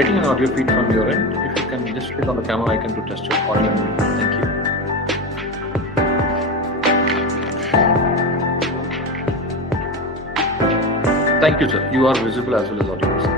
getting an audio feed from your end. If you can just click on the camera icon to test your audio and video. Thank you. Thank you, sir. You are visible as well as audible, sir.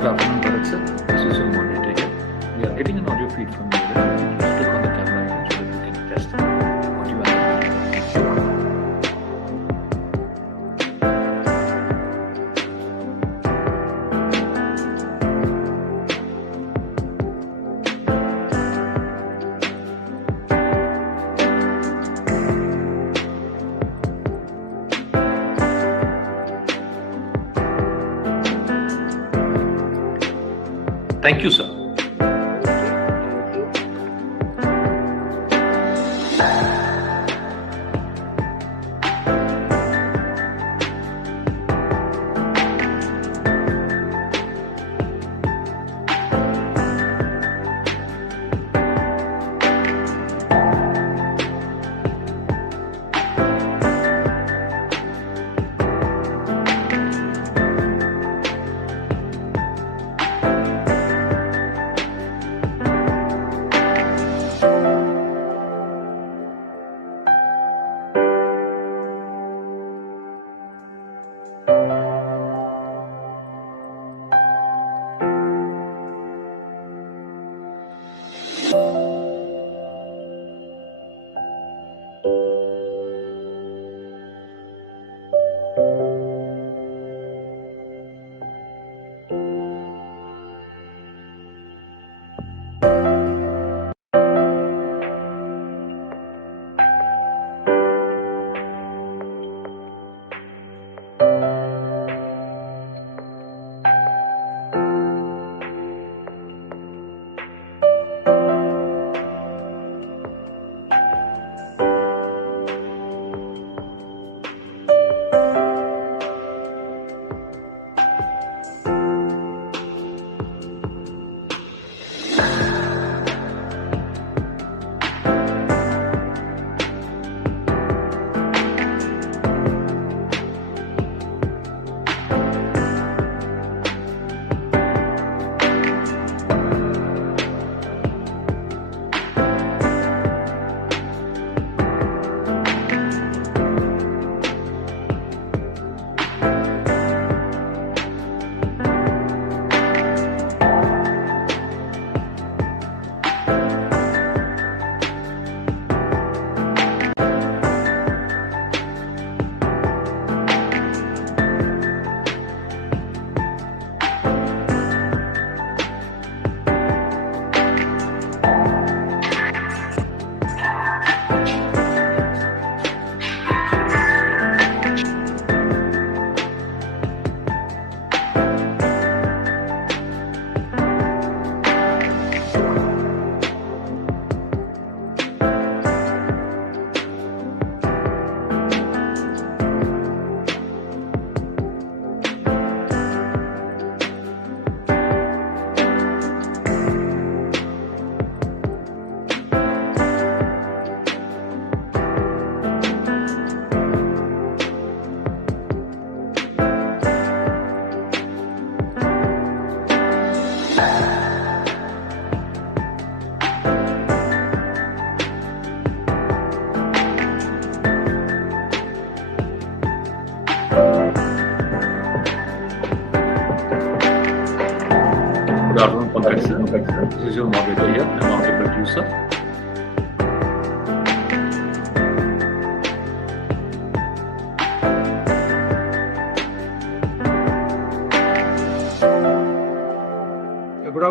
Good afternoon, Bharat sir. This is your moderator here. We are getting an audio feed from you. Just click on the camera icon so that we can test audio and video. Thank you, sir.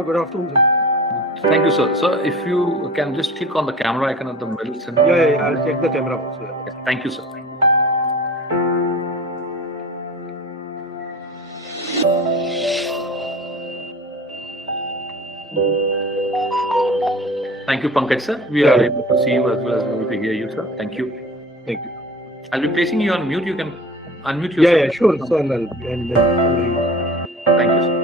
good afternoon, sir. Thank you, sir. So if you can just click on the camera icon at the middle center. Yeah. I'll check the camera also. Yeah. Yes, thank you, sir. Thank you, Pankaj, sir. We are able to see you as well as able to hear you, sir. Thank you. Thank you. I'll be placing you on mute. You can unmute yourself. Yeah, sure. So, and Thank you, sir.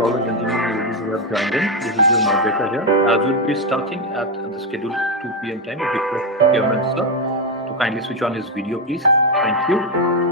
to all the gentlemen and ladies who have joined in. This is your moderator here. As we'll be starting at the scheduled 2 p.m. time, I request Chairman sir to kindly switch on his video, please. Thank you.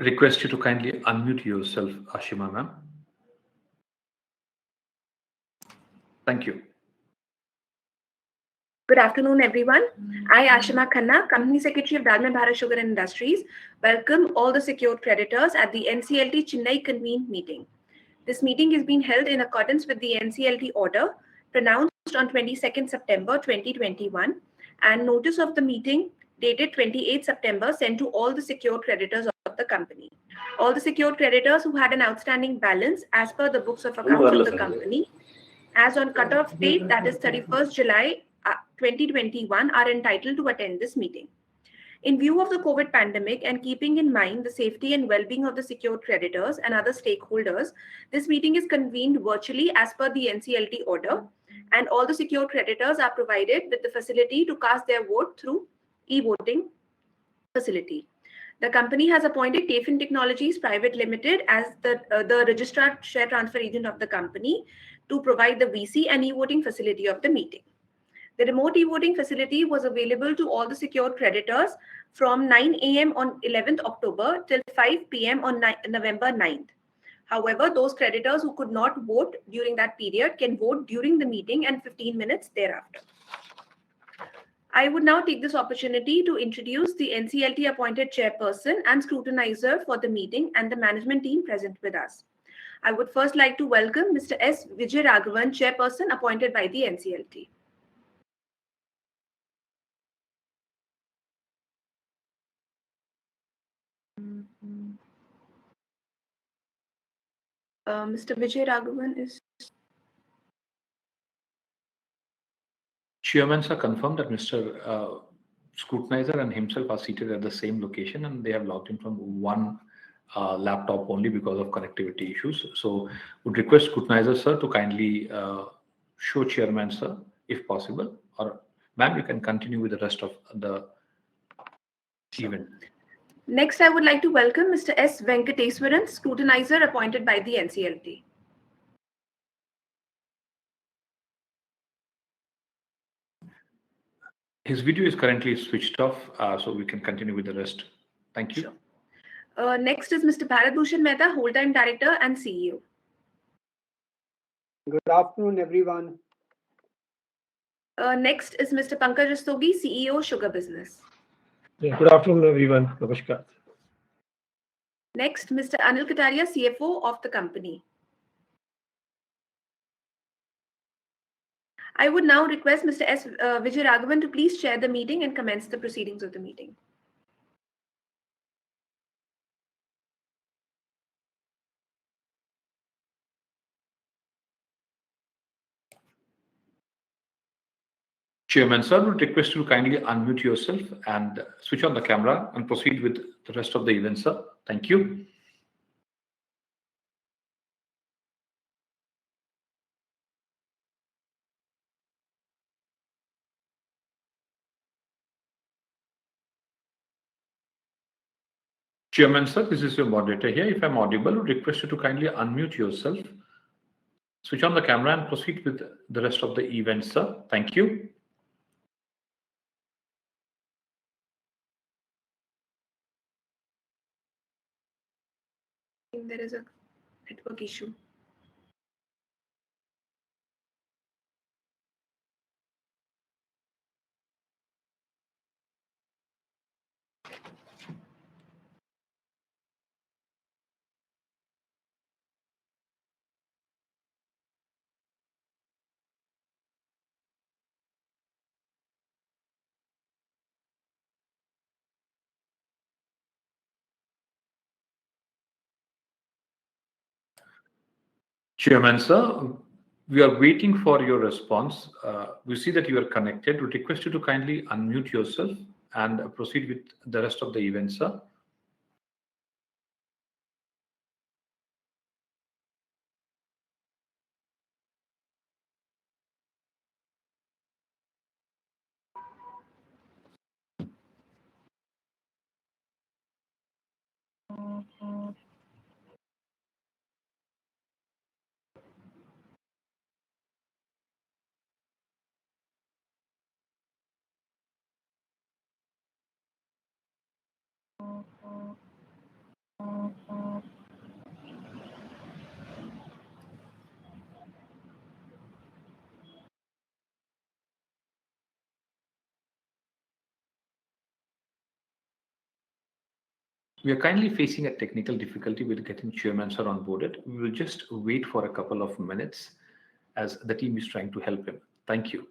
Request you to kindly unmute yourself, Ashima ma'am. Thank you. Good afternoon, everyone. I, Ashima Khanna, Company Secretary of Dalmia Bharat Sugar and Industries, welcome all the secured creditors at the NCLT Chennai convened meeting. This meeting is being held in accordance with the NCLT order pronounced on 22nd September 2021 and notice of the meeting dated 28 September sent to all the secured creditors of the company. All the secured creditors who had an outstanding balance as per the books of accounts of the company as on cutoff date, that is 31st July 2021, are entitled to attend this meeting. In view of the COVID pandemic and keeping in mind the safety and well-being of the secured creditors and other stakeholders, this meeting is convened virtually as per the NCLT order, and all the secured creditors are provided with the facility to cast their vote through e-voting facility. The company has appointed Tafin Technologies Private Limited as the registered share transfer agent of the company to provide the VC and e-voting facility of the meeting. The remote e-voting facility was available to all the secured creditors from 9 a.m. on 11th October till 5 p.m. on November 9th. However, those creditors who could not vote during that period can vote during the meeting and 15 minutes thereafter. I would now take this opportunity to introduce the NCLT appointed chairperson and scrutinizer for the meeting and the management team present with us. I would first like to welcome Mr. S. Vijay Raghavan, chairperson appointed by the NCLT. Mr. Vijay Raghavan is... Chairman sir confirmed that Mr. Scrutinizer and himself are seated at the same location and they have logged in from one laptop only because of connectivity issues. So would request Scrutinizer sir to kindly show Chairman sir if possible, or ma'am you can continue with the rest of the event. Next, I would like to welcome Mr. S. Venkateswaran, scrutinizer appointed by the NCLT. His video is currently switched off, so we can continue with the rest. Thank you. Sure. Next is Mr. Bharat Bhushan Mehta, whole-time director and CEO. Good afternoon, everyone. Next is Mr. Pankaj Rastogi, CEO, Sugar Business. Good afternoon, everyone. Namaskar. Next, Mr. Anil Kataria, CFO of the company. I would now request Mr. S. Vijay Raghavan to please chair the meeting and commence the proceedings of the meeting. Chairman sir, would request you to kindly unmute yourself and switch on the camera and proceed with the rest of the event, sir. Thank you. Chairman sir, this is your moderator here. If I'm audible, would request you to kindly unmute yourself, switch on the camera and proceed with the rest of the event, sir. Thank you. think there is a network issue. Chairman, sir, we are waiting for your response. We see that you are connected. We request you to kindly unmute yourself and proceed with the rest of the event, sir. We are kindly facing a technical difficulty with getting Chairman sir onboarded. We will just wait for a couple of minutes as the team is trying to help him. Thank you.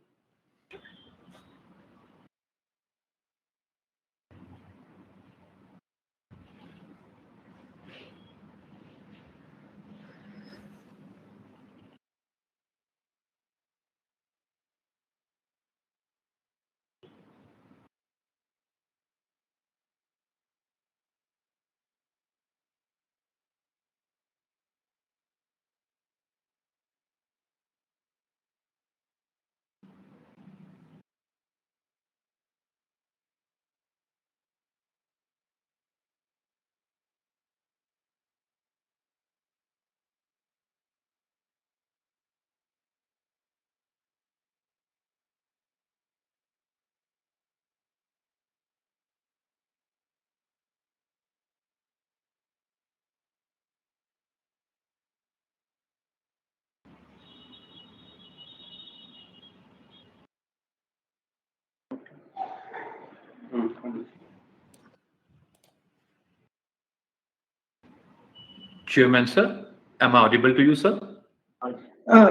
Chairman sir, am I audible to you, sir?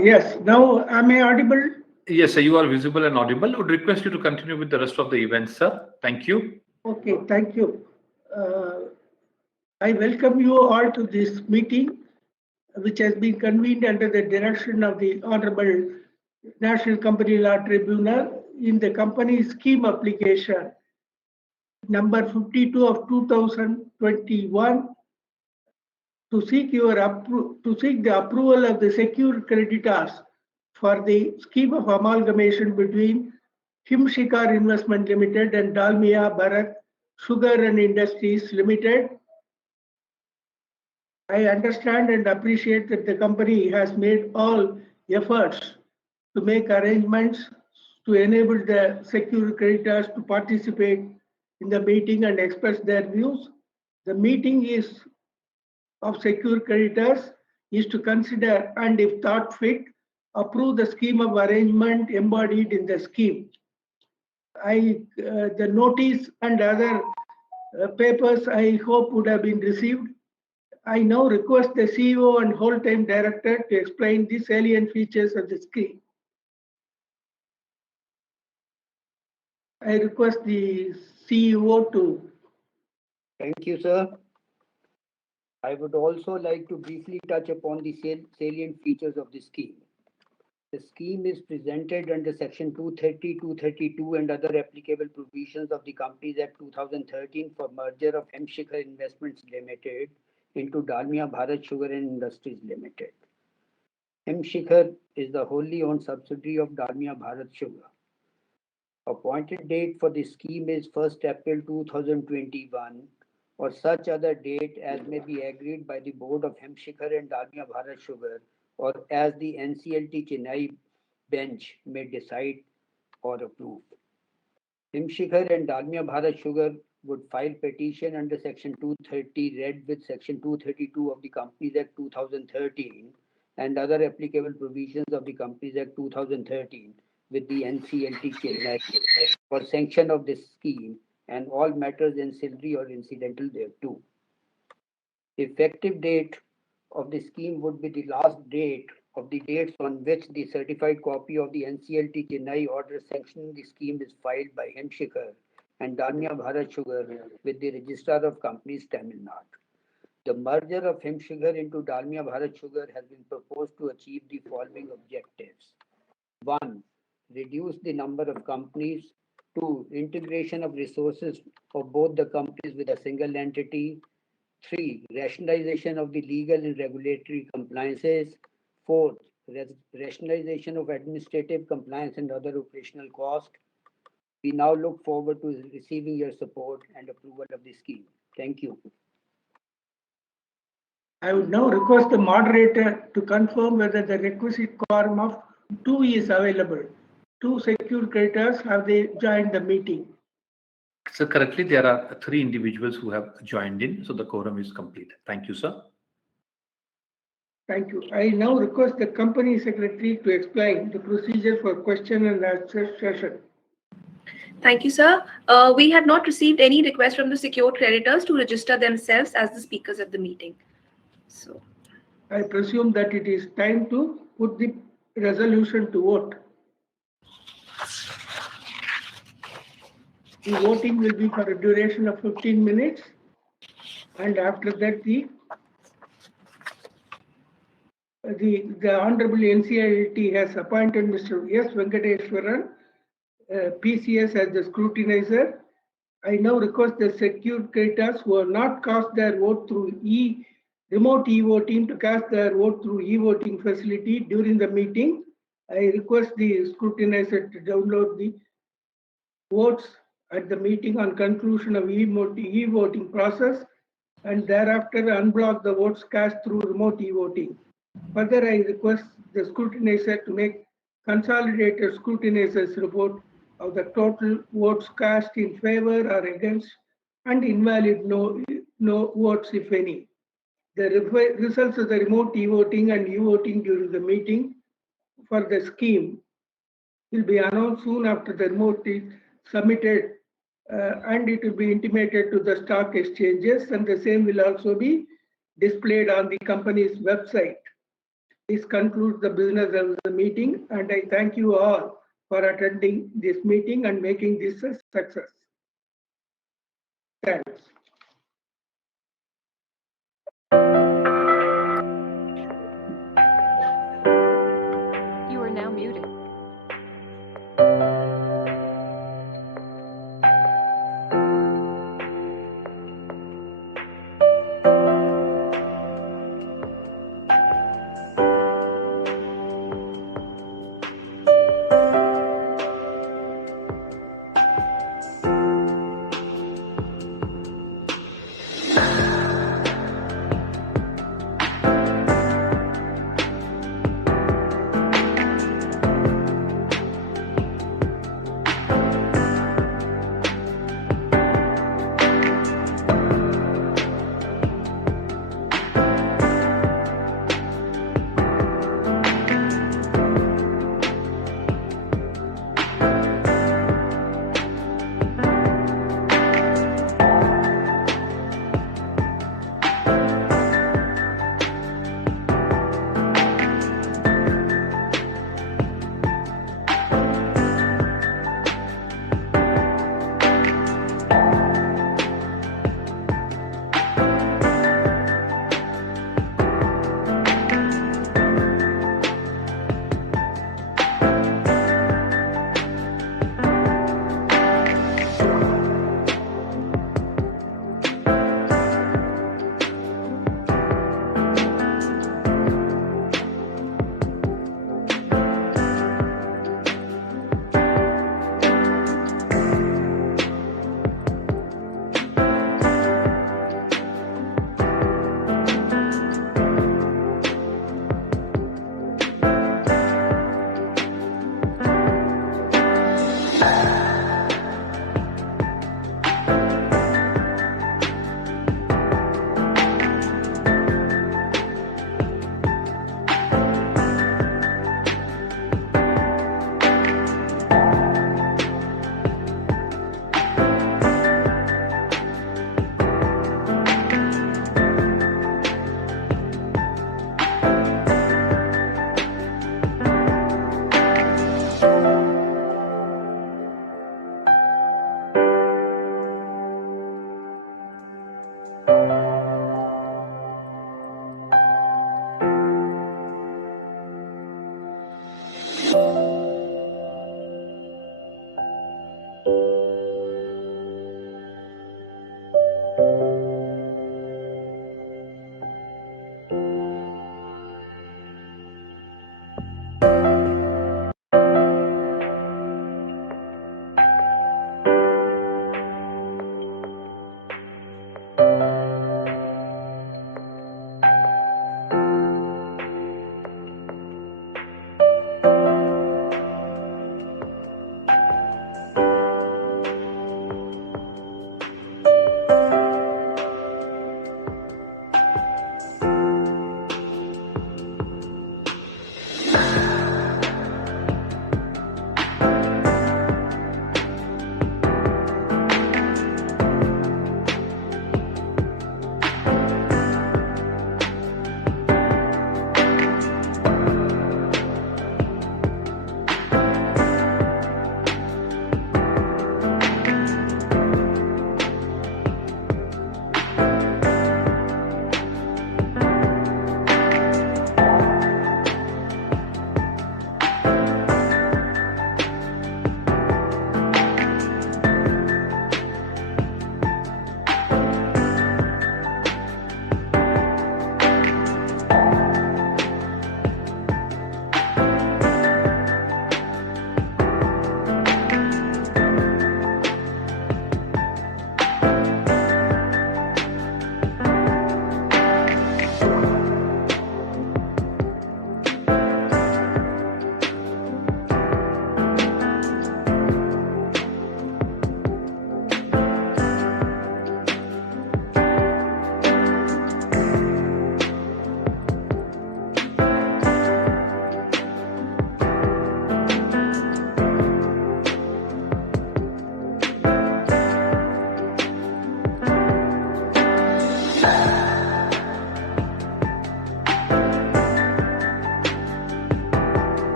Yes. Now, am I audible? Yes, sir, you are visible and audible. Would request you to continue with the rest of the event, sir. Thank you. Okay, thank you. I welcome you all to this meeting, which has been convened under the direction of the Honorable National Company Law Tribunal in the company scheme application number 52 of 2021 to seek the approval of the secured creditors for the scheme of amalgamation between Himshikar Investment Limited and Dalmia Bharat Sugar and Industries Limited. I understand and appreciate that the company has made all efforts to make arrangements to enable the secured creditors to participate in the meeting and express their views. The meeting of secured creditors is to consider and, if thought fit, approve the scheme of arrangement embodied in the scheme. The notice and other papers I hope would have been received. I now request the CEO and whole-time director to explain the salient features of the scheme. I request the CEO to. Thank you, sir. I would also like to briefly touch upon the salient features of the scheme. The scheme is presented under Section 230, 232 and other applicable provisions of the Companies Act 2013 for merger of Himshikar Investments Limited into Dalmia Bharat Sugar and Industries Limited. Himshikar is the wholly owned subsidiary of Dalmia Bharat Sugar. Appointed date for the scheme is 1st April 2021 or such other date as may be agreed by the Board of Himshikar and Dalmia Bharat Sugar or as the NCLT Chennai bench may decide or approve. Himshikar and Dalmia Bharat Sugar would file petition under Section 230 read with Section 232 of the Companies Act 2013 and other applicable provisions of the Companies Act 2013 with the NCLT Chennai for sanction of this scheme and all matters ancillary or incidental thereto. Effective date of the scheme would be the last date of the dates on which the certified copy of the NCLT Chennai order sanctioning the scheme is filed by Himshikhar and Dalmia Bharat Sugar with the Registrar of Companies, Tamil Nadu. The merger of Himshikhar into Dalmia Bharat Sugar has been proposed to achieve the following objectives. 1. Reduce the number of companies. 2. Integration of resources of both the companies with a single entity. 3. Rationalization of the legal and regulatory compliances. 4. Rationalization of administrative compliance and other operational costs. We now look forward to receiving your support and approval of the scheme. Thank you. I would now request the moderator to confirm whether the requisite quorum of 2 is available. 2 secured creditors, have they joined the meeting? So currently there are 3 individuals who have joined in, so the quorum is complete. Thank you, sir. Thank you. I now request the company secretary to explain the procedure for question and answer session. Thank you, sir. We have not received any request from the secured creditors to register themselves as the speakers at the meeting. So, I presume that it is time to put the resolution to vote. The voting will be for a duration of 15 minutes, and after that the Honorable NCLT has appointed Mr. S. Venkateswaran, PCS, as the scrutinizer. I now request the secured creditors who have not cast their vote through remote e-voting to cast their vote through e-voting facility during the meeting. I request the scrutinizer to download the votes at the meeting on conclusion of e-voting process and thereafter unblock the votes cast through remote e-voting. Further, I request the scrutinizer to make consolidated scrutinizer's report of the total votes cast in favor or against and invalid no votes, if any. The results of the remote e-voting and e-voting during the meeting for the scheme will be announced soon after the remote is submitted, and it will be intimated to the stock exchanges, and the same will also be displayed on the company's website. This concludes the business of the meeting, and I thank you all for attending this meeting and making this a success. Thanks. You are now muted.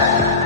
Schneider.